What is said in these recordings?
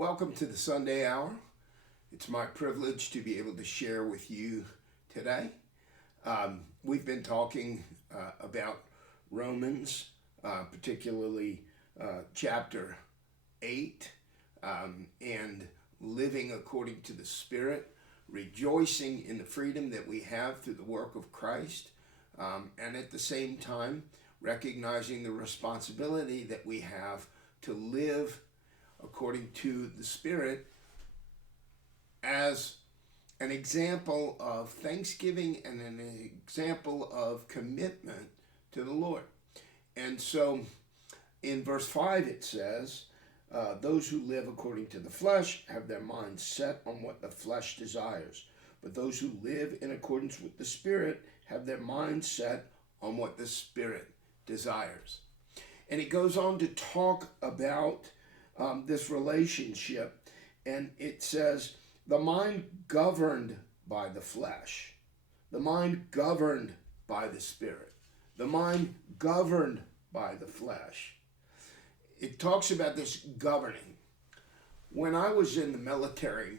Welcome to the Sunday Hour. It's my privilege to be able to share with you today. We've been talking about Romans, particularly chapter 8, and living according to the Spirit, rejoicing in the freedom that we have through the work of Christ, and at the same time recognizing the responsibility that we have to live according to the Spirit as an example of thanksgiving and an example of commitment to the Lord. And so in verse 5 it says, those who live according to the flesh have their minds set on what the flesh desires. But those who live in accordance with the Spirit have their minds set on what the Spirit desires. And it goes on to talk about this relationship, and it says, the mind governed by the flesh, the mind governed by the Spirit, the mind governed by the flesh. It talks about this governing. When I was in the military,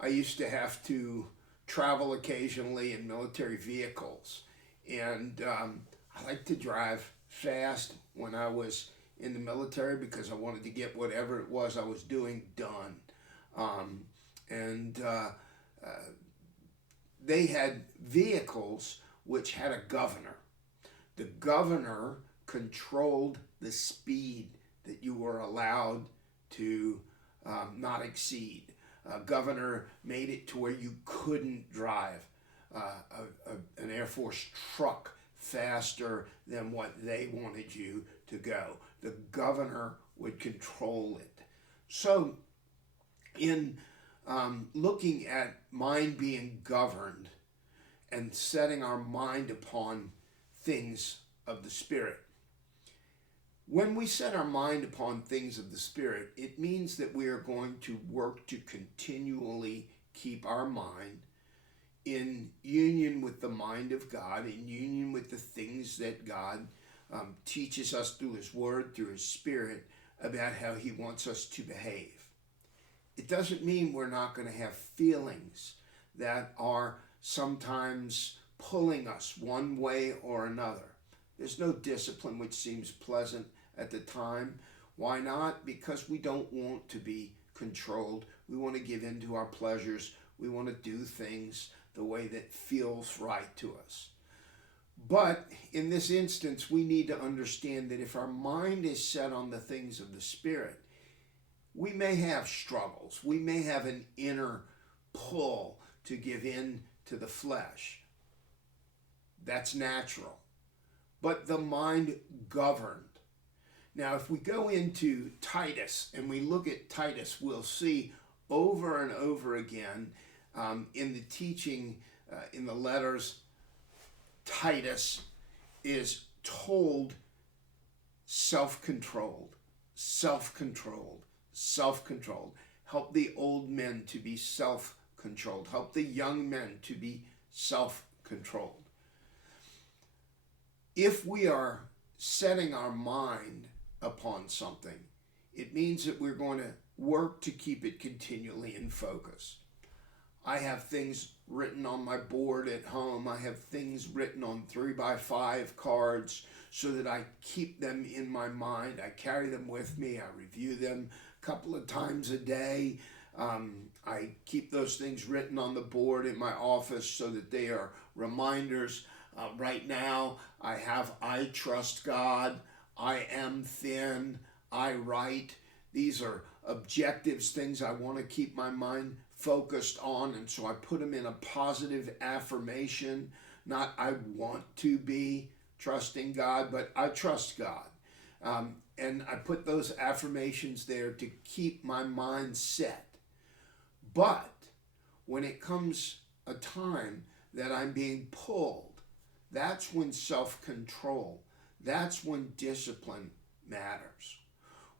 I used to have to travel occasionally in military vehicles, and I like to drive fast when I was in the military because I wanted to get whatever it was I was doing done. They had vehicles which had a governor. The governor controlled the speed that you were allowed to not exceed. Governor made it to where you couldn't drive an Air Force truck faster than what they wanted you to go. The governor would control it. So in looking at mind being governed and setting our mind upon things of the Spirit, when we set our mind upon things of the Spirit, it means that we are going to work to continually keep our mind in union with the mind of God, in union with the things that God teaches us through His Word, through His Spirit, about how He wants us to behave. It doesn't mean we're not going to have feelings that are sometimes pulling us one way or another. There's no discipline which seems pleasant at the time. Why not? Because we don't want to be controlled. We want to give in to our pleasures. We want to do things the way that feels right to us. But in this instance, we need to understand that if our mind is set on the things of the Spirit, we may have struggles. We may have an inner pull to give in to the flesh. That's natural. But the mind governed. Now, if we go into Titus and we look at Titus, we'll see over and over again in the teaching, in the letters, Titus is told self-controlled, self-controlled, self-controlled. Help the old men to be self-controlled. Help the young men to be self-controlled. If we are setting our mind upon something, it means that we're going to work to keep it continually in focus. I have things written on my board at home. I have things written on 3x5 cards so that I keep them in my mind. I carry them with me. I review them a couple of times a day. I keep those things written on the board in my office so that they are reminders. Right now, I have I trust God, I am thin, I write. These are objectives, things I want to keep my mind focused on, and so I put them in a positive affirmation. Not I want to be trusting God, but I trust God. And I put those affirmations there to keep my mind set. But when it comes a time that I'm being pulled, that's when self-control, that's when discipline matters.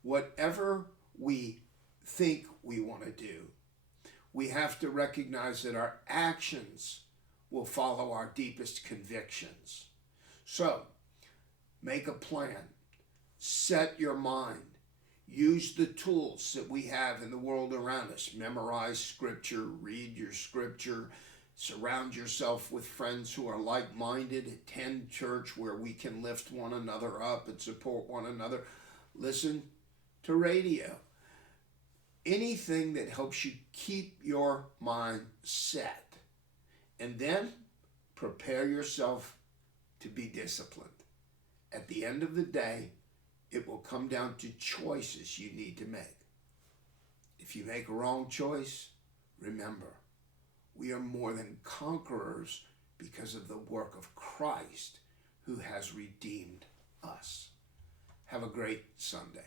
Whatever we think we want to do, we have to recognize that our actions will follow our deepest convictions. So, make a plan. Set your mind. Use the tools that we have in the world around us. Memorize scripture, read your scripture, surround yourself with friends who are like-minded, attend church where we can lift one another up and support one another. Listen to radio. Anything that helps you keep your mind set. And then prepare yourself to be disciplined. At the end of the day, it will come down to choices you need to make. If you make a wrong choice, remember, we are more than conquerors because of the work of Christ who has redeemed us. Have a great Sunday.